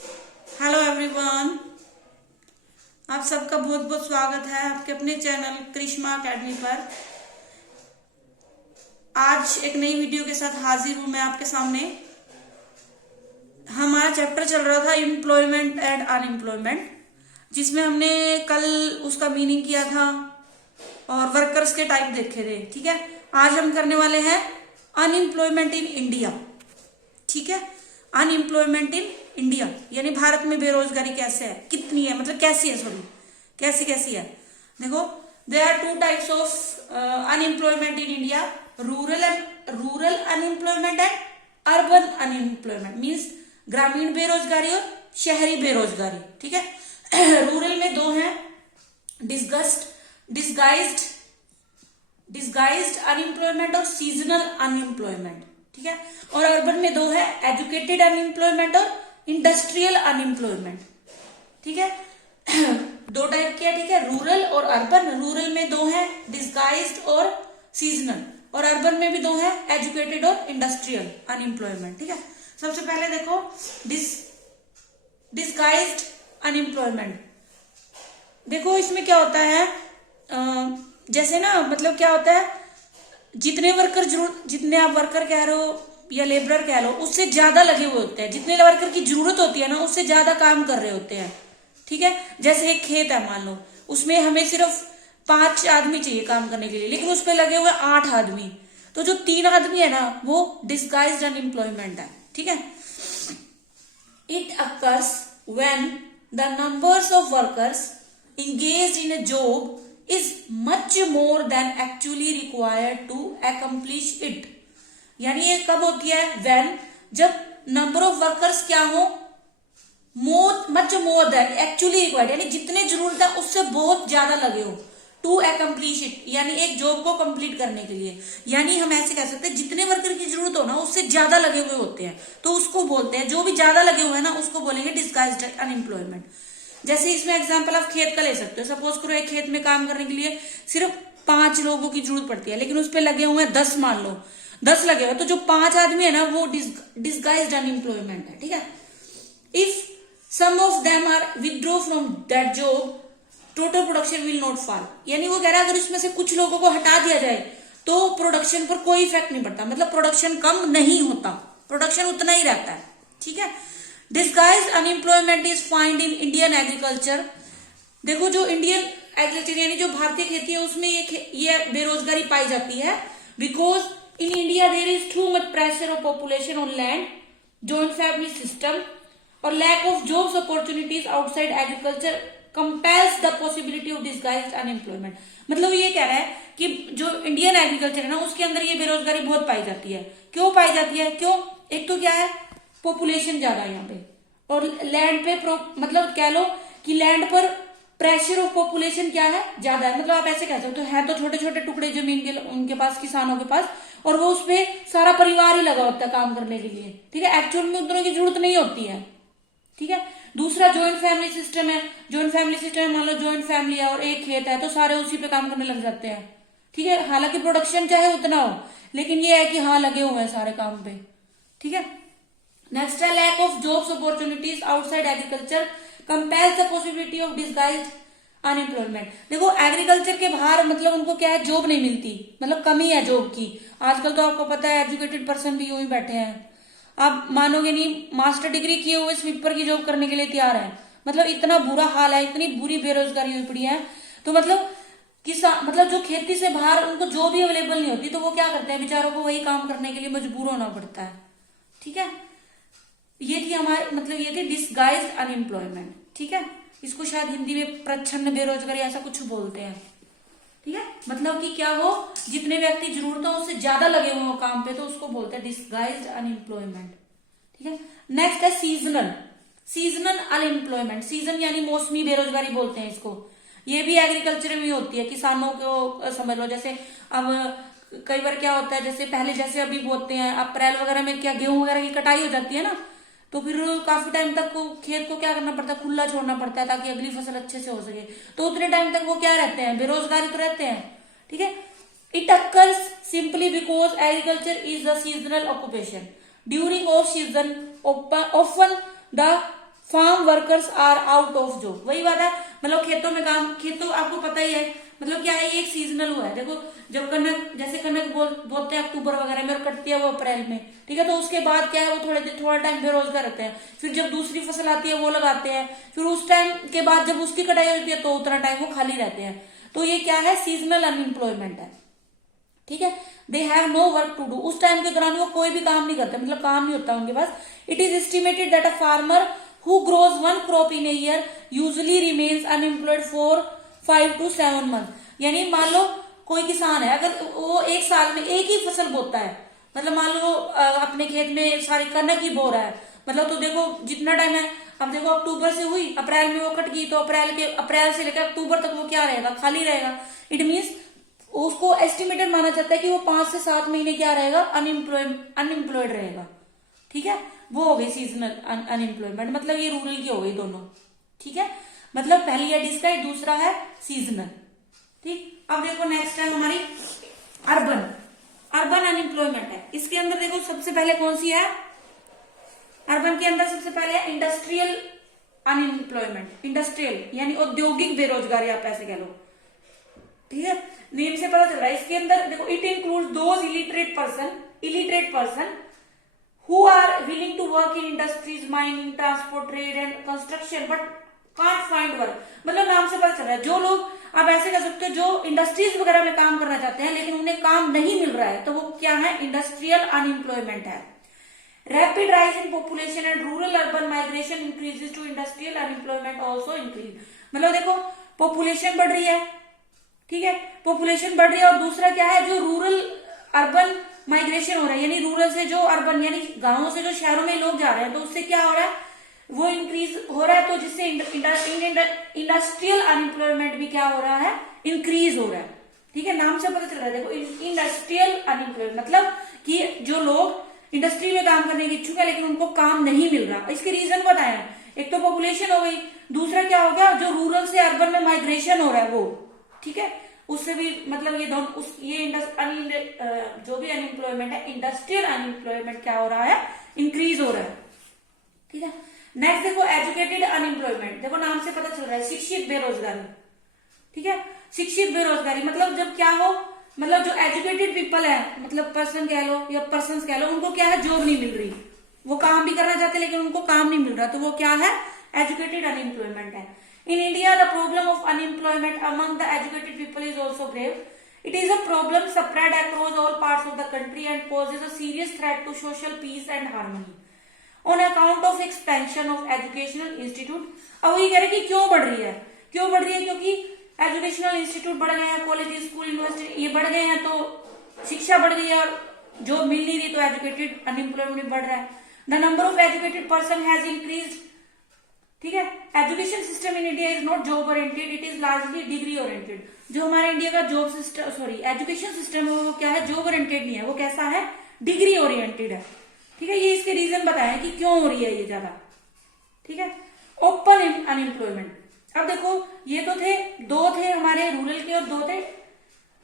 Hello everyone, आप सबका बहुत बहुत स्वागत है आपके अपने चैनल करिश्मा एकेडमी पर। आज एक नई वीडियो के साथ हाजिर हूं मैं आपके सामने। हमारा चैप्टर चल रहा था एम्प्लॉयमेंट एंड अनएम्प्लॉयमेंट, जिसमें हमने कल उसका मीनिंग किया था और वर्कर्स के टाइप देखे थे। ठीक है, आज हम करने वाले हैं अनएम्प्लॉयमेंट इन इंडिया। ठीक है, अनएम्प्लॉयमेंट इन इंडिया यानी भारत में बेरोजगारी कैसे है, कितनी है, मतलब कैसी है, सॉरी कैसी कैसी है। देखो, there are two types of unemployment in India, rural unemployment and urban unemployment. Means ग्रामीण बेरोजगारी और शहरी बेरोजगारी। ठीक है, रूरल में दो हैं, डिस्गाइज्ड अनएम्प्लॉयमेंट और सीजनल अनएम्प्लॉयमेंट। ठीक है, और अर्बन में दो है, एजुकेटेड अनएम्प्लॉयमेंट और इंडस्ट्रियल अनएम्प्लॉयमेंट। ठीक है, दो टाइप के, ठीक है, रूरल और अर्बन। रूरल में दो है, डिस्गाइज्ड और सीजनल, और अर्बन में भी दो है, एजुकेटेड और इंडस्ट्रियल अनएम्प्लॉयमेंट। ठीक है, सबसे पहले देखो डिस्गाइज्ड अनएम्प्लॉयमेंट। देखो इसमें क्या होता है, जैसे ना, मतलब क्या होता है, जितने आप वर्कर कह रहे हो या लेबरर कह लो, उससे ज्यादा लगे हुए होते हैं। जितने वर्कर की जरूरत होती है ना, उससे ज्यादा काम कर रहे होते हैं। ठीक है, जैसे एक खेत है, मान लो उसमें हमें सिर्फ 5 आदमी चाहिए काम करने के लिए, लेकिन उस पर लगे हुए 8 आदमी। तो जो 3 आदमी है ना, वो डिस्गाइज्ड अनएम्प्लॉयमेंट है। ठीक है, it occurs when the numbers of workers engaged in a job is much more than actually required to accomplish it। यानी ये कब होती है, when, जब नंबर ऑफ वर्कर्स क्या हो, much more than actually required, यानी जितने जरूरत है उससे बहुत ज्यादा लगे हो, टू अकम्प्लिश इट, यानी एक जॉब को कंप्लीट करने के लिए। यानी हम ऐसे कह सकते हैं, जितने वर्कर की जरूरत हो ना, उससे ज्यादा लगे हुए होते हैं, तो उसको बोलते हैं, जो भी ज्यादा लगे हुए हैं ना, उसको बोलेंगे डिस्गाइज्ड अनएम्प्लॉयमेंट। जैसे इसमें एग्जांपल आप खेत का ले सकते हो। सपोज करो एक खेत में काम करने के लिए सिर्फ 5 लोगों की जरूरत पड़ती है, लेकिन उस पर लगे हुए हैं 10, मान लो 10 लगे हुए, तो जो 5 आदमी है ना, वो डिस्गाइज्ड अनएम्प्लॉयमेंट है। ठीक है, if some of them are withdraw from that job, total production will not fall. यानी वो कह रहा है, अगर इसमें से कुछ लोगों को हटा दिया जाए तो प्रोडक्शन पर कोई इफेक्ट नहीं पड़ता, मतलब प्रोडक्शन कम नहीं होता, प्रोडक्शन उतना ही रहता है। ठीक है, disguised unemployment is find in Indian agriculture. देखो, जो इंडियन एग्रीकल्चर यानी जो भारतीय खेती है, उसमें ये बेरोजगारी पाई जाती है, because in India there is too much pressure of population on land, joint family system और lack of jobs opportunities outside agriculture compels the possibility of disguised unemployment. मतलब ये कह रहा है कि जो इंडियन एग्रीकल्चर है ना, उसके अंदर ये बेरोजगारी बहुत पाई जाती है। क्यों पाई जाती है, क्यों? एक तो क्या है, पॉपुलेशन ज्यादा है यहाँ पे, और लैंड पे मतलब कह लो कि लैंड पर प्रेशर ऑफ पॉपुलेशन क्या है, ज्यादा है। मतलब आप ऐसे कह सकते हो, है तो छोटे छोटे टुकड़े जमीन के उनके पास, किसानों के पास, और वो उसपे सारा परिवार ही लगा होता है काम करने के लिए। ठीक है, एक्चुअल में उतनों की जरूरत नहीं होती है। ठीक है, दूसरा ज्वाइंट फैमिली सिस्टम है। ज्वाइंट फैमिली सिस्टम में मान लो ज्वाइंट फैमिली है और एक खेत है, तो सारे उसी पे काम करने लग जाते हैं। ठीक है, हालांकि प्रोडक्शन चाहे उतना हो, लेकिन ये है कि हाँ, लगे हुए हैं सारे काम पे। ठीक है, नेक्स्ट है lack of jobs opportunities outside agriculture compels the possibility of disguised unemployment. देखो, एग्रीकल्चर के बाहर मतलब उनको क्या है, जॉब नहीं मिलती, मतलब कमी है जॉब की। आजकल तो आपको पता है, एजुकेटेड पर्सन भी यूं ही बैठे हैं, आप मानोगे नहीं, मास्टर डिग्री किए हुए स्वीपर की जॉब करने के लिए तैयार है। मतलब इतना बुरा हाल है, इतनी बुरी बेरोजगारी हुई पड़ी है। तो मतलब किसान, मतलब जो खेती से बाहर उनको जॉब ही अवेलेबल नहीं होती, तो वो क्या करते हैं, बेचारों को वही काम करने के लिए मजबूर होना पड़ता है। ठीक है, ये थी हमारे, मतलब ये थी डिस्गाइज्ड अनएम्प्लॉयमेंट। ठीक है, इसको शायद हिंदी में प्रच्छन्न बेरोजगारी ऐसा कुछ बोलते हैं। ठीक है, मतलब कि क्या हो, जितने व्यक्ति जरूरत हो उससे ज्यादा लगे हुए हो काम पे, तो उसको बोलते हैं डिस्गाइज्ड अनएम्प्लॉयमेंट। ठीक है, नेक्स्ट है सीजनल अनएम्प्लॉयमेंट। सीजन यानी मौसमी बेरोजगारी बोलते हैं इसको। ये भी एग्रीकल्चर में होती है, किसानों को समझ लो। जैसे अब कई बार क्या होता है, जैसे पहले जैसे अभी बोते हैं, अप्रैल वगैरह में क्या गेहूं वगैरह की कटाई हो जाती है ना, तो फिर काफी टाइम तक खेत को क्या करना पड़ता है, खुला छोड़ना पड़ता है, ताकि अगली फसल अच्छे से हो सके। तो उतने टाइम तक वो क्या रहते हैं, बेरोजगारी तो रहते हैं। ठीक है, it occurs simply because agriculture is the seasonal occupation during off season, often the farm workers are out of job. वही बात है, मतलब खेतों में काम, खेतों आपको पता ही है मतलब क्या है, ये एक सीजनल हुआ है। देखो जब कनक, जैसे कनक बोते हैं अक्टूबर वगैरह में और कटती है वो अप्रैल में, ठीक है, तो उसके बाद क्या है वो थोड़ा टाइम बेरोजगार रहते हैं। फिर जब दूसरी फसल आती है वो लगाते हैं, फिर उस टाइम के बाद जब उसकी कटाई होती है तो उतना टाइम वो खाली रहते हैं। तो ये क्या है, सीजनल अनएम्प्लॉयमेंट है, ठीक है। They have no work to do, उस टाइम के दौरान वो कोई भी काम नहीं करते, मतलब काम नहीं होता उनके पास। It is estimated that a farmer who grows one crop in a year usually remains unemployed for 5 to 7 months। यानी मान लो कोई किसान है, अगर वो एक साल में एक ही फसल बोता है, मतलब मान लो अपने खेत में सारी कनक ही बो रहा है, मतलब तो देखो जितना टाइम है, अब देखो अक्टूबर से हुई, अप्रैल में वो कट गई, तो अप्रैल से लेकर अक्टूबर तक वो क्या रहेगा, खाली रहेगा। इट मीन्स उसको एस्टिमेटेड माना जाता है कि वो 5 से 7 महीने क्या रहेगा, अनएम्प्लॉयड रहेगा, ठीक है। वो हो गई सीजनल अनएम्प्लॉयमेंट, मतलब ये रूरल की हो गई दोनों, ठीक है। मतलब पहली है डिस्क्राइब, दूसरा है सीजनल, ठीक। अब देखो नेक्स्ट है हमारी अर्बन। अर्बन अनएम्प्लॉयमेंट है, इसके अंदर देखो सबसे पहले कौन सी है, अर्बन के अंदर सबसे पहले है इंडस्ट्रियल अनएम्प्लॉयमेंट। इंडस्ट्रियल यानी औद्योगिक बेरोजगारी, आप ऐसे कह लो, ठीक है, नेम से पता चल रहा है। इसके अंदर देखो it includes those illiterate person who are willing to work in industries, mining, transport, trade and construction but can't find work। मतलब नाम से पता चल रहा है जो लोग, आप ऐसे कह सकते हो, जो इंडस्ट्रीज वगैरह में काम करना चाहते हैं लेकिन उन्हें काम नहीं मिल रहा है, तो वो क्या है, इंडस्ट्रियल अनएम्प्लॉयमेंट है। Rapid rise in population and rural urban migration increases to industrial unemployment also increase. मतलब देखो पॉपुलेशन बढ़ रही है, ठीक है, पॉपुलेशन बढ़ रही है, और दूसरा क्या है, जो रूरल अर्बन माइग्रेशन हो रहा है, यानी रूरल से जो अर्बन यानी गांवों से जो शहरों में लोग जा रहे हैं, तो उससे क्या हो रहा है, वो इंक्रीज हो रहा है, तो जिससे इंडस्ट्रियल अनएम्प्लॉयमेंट भी क्या हो रहा है, इंक्रीज हो रहा है, ठीक है। नाम से पता चल रहा है, देखो इंडस्ट्रियल अनएम्प्लॉयमेंट मतलब कि जो लोग इंडस्ट्री में काम करने के इच्छुक है लेकिन उनको काम नहीं मिल रहा। इसके रीजन बताए, एक तो पॉपुलेशन हो गई, दूसरा क्या हो गया, जो रूरल से अर्बन में माइग्रेशन हो रहा है वो, ठीक है, उससे भी मतलब ये दोनों जो भी अनएम्प्लॉयमेंट है, इंडस्ट्रियल अनएम्प्लॉयमेंट क्या हो रहा है, इंक्रीज हो रहा है, ठीक है। नेक्स्ट देखो एजुकेटेड अनएम्प्लॉयमेंट, देखो नाम से पता चल रहा है शिक्षित बेरोजगारी, ठीक है। शिक्षित बेरोजगारी मतलब जब क्या हो, मतलब जो एजुकेटेड पीपल है, मतलब पर्सन कह लो या पर्सन कह लो, उनको क्या है, जॉब नहीं मिल रही, वो काम भी करना चाहते लेकिन उनको काम नहीं मिल रहा, तो वो क्या है, एजुकेटेड अनएम्प्लॉयमेंट है। In India, the problem of unemployment among the educated people is also grave. It is a problem spread across all parts of the country and poses a serious threat to social peace and harmony. On account of expansion of educational institute, अब ये कह रहे कि क्यों बढ़ रही है, क्योंकि एजुकेशनल इंस्टीट्यूट बढ़ गए हैं, कॉलेज, स्कूल, यूनिवर्सिटी ये बढ़ गए हैं, तो शिक्षा बढ़ गई है और जॉब मिल नहीं रही, तो एजुकेटेड अनएम्प्लॉयमेंट बढ़ रहा है। The number of educated person has increase, ठीक है। Education system in India is not job oriented, it is largely degree oriented. जो हमारे इंडिया का जॉब सिस्टम एजुकेशन सिस्टम है वो क्या है, जॉब ओरिएंटेड नहीं है, वो कैसा है, डिग्री ओरिएंटेड है, ठीक है। ये इसके रीजन बताए कि क्यों हो रही है ये ज्यादा, ठीक है। ओपन अनएम्प्लॉयमेंट, अब देखो ये तो थे, दो थे हमारे रूरल के और दो थे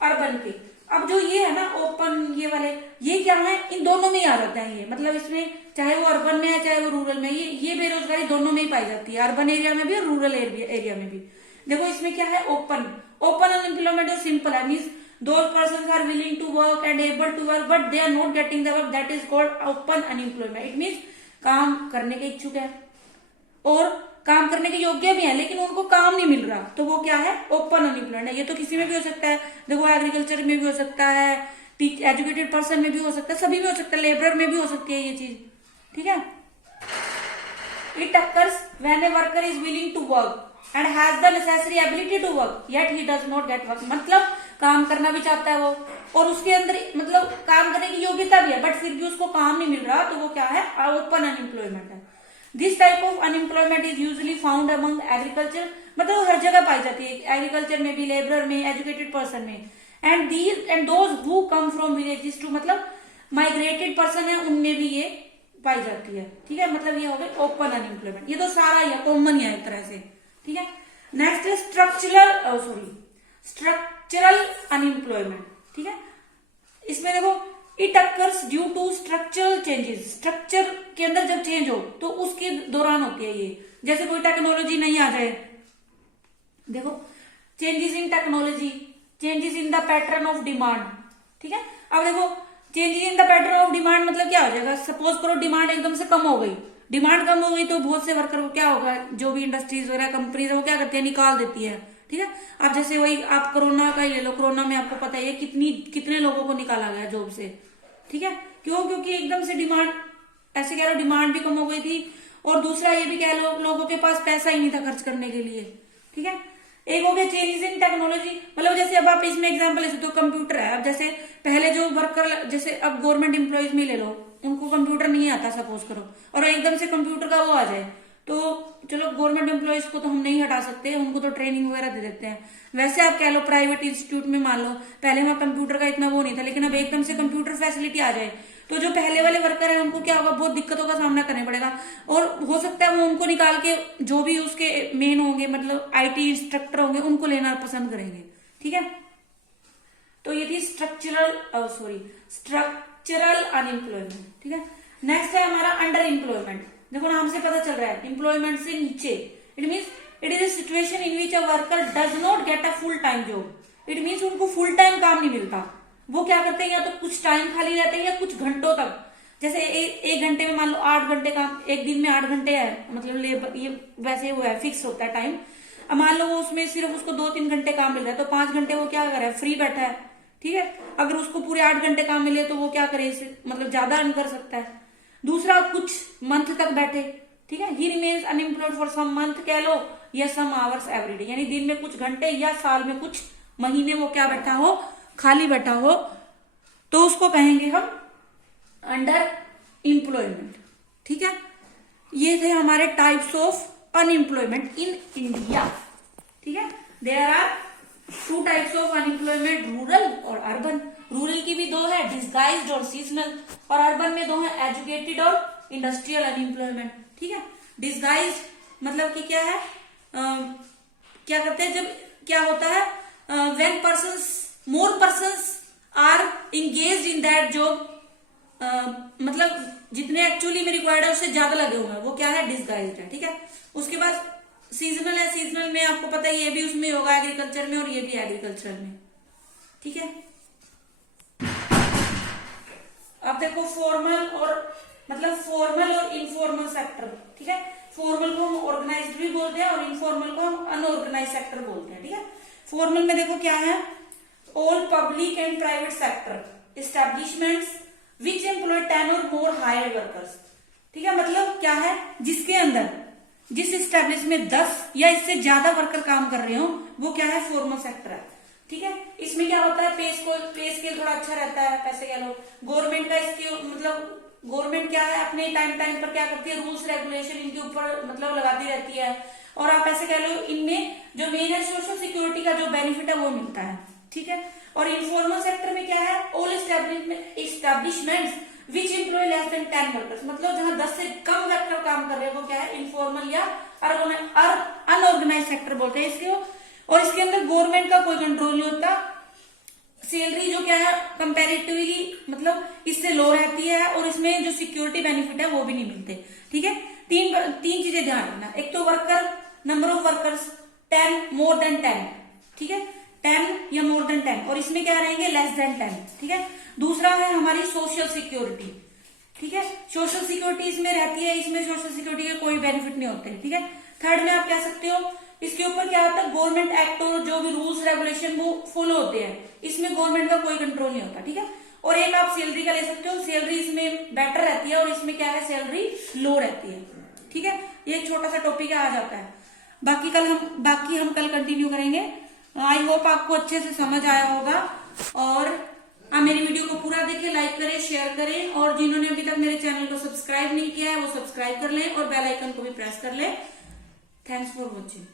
अर्बन के। अब जो ये है ना ओपन, ये वाले, ये क्या है, इन दोनों में ही आ जाते हैं ये, मतलब इसमें चाहे वो अर्बन में है चाहे वो रूरल में, ये बेरोजगारी दोनों में ही पाई जाती है, अर्बन एरिया में भी और रूरल एरिया में भी। देखो इसमें क्या है, ओपन अनएम्प्लॉयमेंट जो सिंपल है, means those person are willing to work and able to work but they are not getting the work, that is called open unemployment. It means काम करने के इच्छुक है और काम करने के योग्य भी है लेकिन उनको काम नहीं मिल रहा, तो वो क्या है, ओपन अनएम्प्लॉयमेंट है। ये तो किसी में भी हो सकता है, देखो एग्रीकल्चर में भी हो सकता है, एजुकेटेड पर्सन में भी हो सकता है, सभी में हो सकता है, लेबरर में भी हो सकती है ये चीज, ठीक है। It occurs when a worker is willing to work and has the necessary ability to work yet he does not get work, मतलब काम करना भी चाहता है वो और उसके अंदर मतलब काम करने की योग्यता भी है बट फिर भी उसको काम नहीं मिल रहा, तो वो क्या है, ओपन अनएम्प्लॉयमेंट है। This type of unemployment is usually found among agriculture, मतलब हर जगह पाई जाती है, एग्रीकल्चर में भी, लेबरर में, एजुकेटेड पर्सन में, and those who come from villages to, मतलब माइग्रेटेड पर्सन है उनमें भी ये पाई जाती है, ठीक है। मतलब ये हो गए ओपन अनएम्प्लॉयमेंट, ये तो सारा ही है, कॉमन ही है एक तरह से, ठीक है। नेक्स्ट है स्ट्रक्चरल अनएम्प्लॉयमेंट, ठीक है। इसमें देखो it occurs due to structural changes, structure के अंदर जब चेंज हो तो उसके दौरान होती है ये, जैसे कोई टेक्नोलॉजी नहीं आ जाए, देखो changes in technology, changes in the pattern of demand, ठीक है। अब देखो changes in the pattern of demand मतलब क्या हो जाएगा, सपोज करो डिमांड एकदम से कम हो गई, डिमांड कम हो गई तो बहुत से वर्कर को क्या होगा, जो भी इंडस्ट्रीज वगैरह कंपनीज है वो क्या करती है, निकाल देती है, ठीक है। अब जैसे वही आप कोरोना का ही ले लो, कोरोना में आपको पता ही है कितने लोगों को निकाला गया जॉब से, ठीक है। क्यों, क्योंकि एकदम से डिमांड, ऐसे कह लो डिमांड भी कम हो गई थी, और दूसरा ये भी कह लो लोगों के पास पैसा ही नहीं था खर्च करने के लिए, ठीक है। एक हो गया चेंजेस इन टेक्नोलॉजी, मतलब जैसे अब आप इसमें एग्जांपल ले सकते हो, कंप्यूटर है। अब जैसे पहले जो वर्कर, जैसे अब गवर्नमेंट एम्प्लॉयज में ले लो, उनको कंप्यूटर नहीं आता सपोज करो, और एकदम से कंप्यूटर का वो आ जाए, तो चलो गवर्नमेंट एम्प्लॉयज को तो हम नहीं हटा सकते, उनको तो ट्रेनिंग वगैरह दे देते हैं। वैसे आप कह लो प्राइवेट इंस्टीट्यूट में मान लो पहले वहां कंप्यूटर का इतना वो नहीं था, लेकिन अब एकदम से कंप्यूटर फैसिलिटी आ जाए तो जो पहले वाले वर्कर है उनको क्या होगा, बहुत दिक्कतों का सामना करना पड़ेगा, और हो सकता है वो उनको निकाल के जो भी उसके मेन होंगे, मतलब आईटी इंस्ट्रक्टर होंगे, उनको लेना पसंद करेंगे, ठीक है। तो ये थी स्ट्रक्चरल अनएम्प्लॉयमेंट, ठीक है। नेक्स्ट है हमारा अंडर एम्प्लॉयमेंट। देखो नाम से पता चल रहा है एम्प्लॉयमेंट से नीचे, it means it is a situation in which a worker does not get a full time job. It means उनको फुल टाइम काम नहीं मिलता, वो क्या करते हैं, या तो कुछ टाइम खाली रहते हैं या कुछ घंटों तक, जैसे एक घंटे में मान लो 8 घंटे काम, एक दिन में 8 घंटे है, मतलब लेबर ये वैसे वो है, फिक्स होता है टाइम। अब मान लो वो उसमें सिर्फ उसको 2-3 घंटे काम मिल रहा है, तो 5 घंटे वो क्या कर रहा है, फ्री बैठा है, ठीक है। अगर उसको पूरे 8 घंटे काम मिले तो वो क्या करे, इसे मतलब ज्यादा अर्न कर सकता है। दूसरा कुछ मंथ तक बैठे, ठीक है, he remains unemployed for some month कह लो, या सम आवर्स एवरी डे, यानी दिन में कुछ घंटे या साल में कुछ महीने वो क्या बैठा हो, खाली बैठा हो, तो उसको कहेंगे हम अंडर एम्प्लॉयमेंट, ठीक है। ये थे हमारे types of unemployment in India, ठीक है। There are 2 types of unemployment, rural और अर्बन। रूरल की भी 2 है, डिस्गाइज्ड और सीजनल, और अर्बन में 2 है, एजुकेटेड और इंडस्ट्रियल अनएम्प्लॉयमेंट, ठीक है। डिस्गाइज्ड मतलब कि क्या है, क्या करते हैं, जब क्या होता है, when more persons are engaged in that job, मतलब जितने एक्चुअली में रिक्वायर्ड है उससे ज्यादा लगे हुए हैं, वो क्या है, डिस्गाइज्ड है, ठीक है। उसके बाद सीजनल है, सीजनल में आपको पता है ये भी उसमें होगा एग्रीकल्चर में, और ये भी एग्रीकल्चर में, ठीक है। अब देखो फॉर्मल और इनफॉर्मल सेक्टर, ठीक है। फॉर्मल को हम ऑर्गेनाइज्ड भी बोलते हैं और इनफॉर्मल को हम अनऑर्गेनाइज्ड सेक्टर बोलते हैं, ठीक है। फॉर्मल में देखो क्या है, all public and private sector establishments which employ 10 और मोर हायर्ड वर्कर्स, ठीक है। मतलब क्या है, जिसके अंदर जिस एस्टेब्लिशमेंट में 10 या इससे ज्यादा वर्कर काम कर रहे हो, वो क्या है, फॉर्मल सेक्टर है, ठीक है। इसमें क्या होता है, पे स्केल थोड़ा अच्छा रहता है, पैसे कह लो। गवर्नमेंट का इसके मतलब गवर्नमेंट क्या है, अपने टाइम पर क्या करती है, रूल्स रेगुलेशन इनके ऊपर मतलब लगाती रहती है, और आप ऐसे कह लो इनमें जो मेन है सोशल सिक्योरिटी का जो बेनिफिट है वो मिलता है, ठीक है। और इनफॉर्मल सेक्टर में क्या है, all establishments which employ less than 10 workers, मतलब जहां 10 से कम वर्कर काम कर रहे हैं वो क्या है, इनफॉर्मल या अनऑर्गेनाइज सेक्टर बोलते हैं इसको। और इसके अंदर गवर्नमेंट का कोई कंट्रोल नहीं होता, सैलरी जो क्या है कंपैरेटिवली मतलब इससे लो रहती है, और इसमें जो सिक्योरिटी बेनिफिट है वो भी नहीं मिलते, ठीक है। तीन चीजें ध्यान रखना, एक तो worker, number of workers 10 more than 10, ठीक है, 10 या मोर देन 10, और इसमें क्या रहेंगे, लेस देन 10, ठीक है। दूसरा है हमारी सोशल सिक्योरिटी, ठीक है, सोशल सिक्योरिटी इसमें रहती है, इसमें सोशल सिक्योरिटी के कोई बेनिफिट नहीं होते, ठीक है। थर्ड में आप कह सकते हो इसके ऊपर क्या होता है, गवर्नमेंट एक्ट और जो भी रूल्स रेगुलेशन वो फॉलो होते हैं, इसमें गवर्नमेंट का कोई कंट्रोल नहीं होता, ठीक है। और एक आप सैलरी का ले सकते हो, सैलरी इसमें बेटर रहती है और इसमें क्या है, सैलरी लो रहती है, ठीक है। ये एक छोटा सा टॉपिक आ जाता है, बाकी हम कल कंटिन्यू करेंगे। आई होप आपको अच्छे से समझ आया होगा, और आप मेरी वीडियो को पूरा देखें, लाइक करें, शेयर करें, और जिन्होंने अभी तक मेरे चैनल को सब्सक्राइब नहीं किया है वो सब्सक्राइब कर लें और बेल आइकन को भी प्रेस कर लें। Thanks for watching.